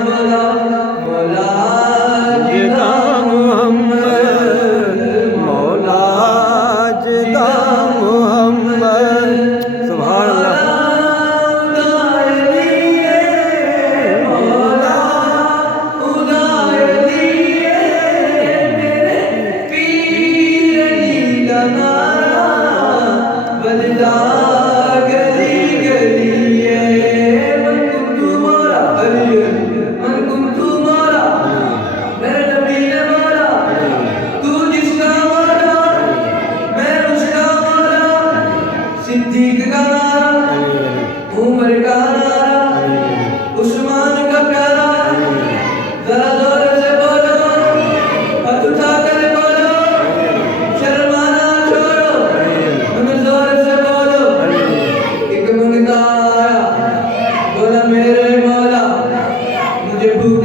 मौला मौला जिदा मोहम्मद मौला जिदा मोहम्मद सुभान सिद्दीक का नारा, उमर का नारा, उस्मान का प्यारा, जरा जोर से बोलो, हाथ उठा कर बोलो, शर्माना छोड़ो, हमें जोर से बोलो। एक मंगता आया, बोला मेरे मौला, मुझे भूख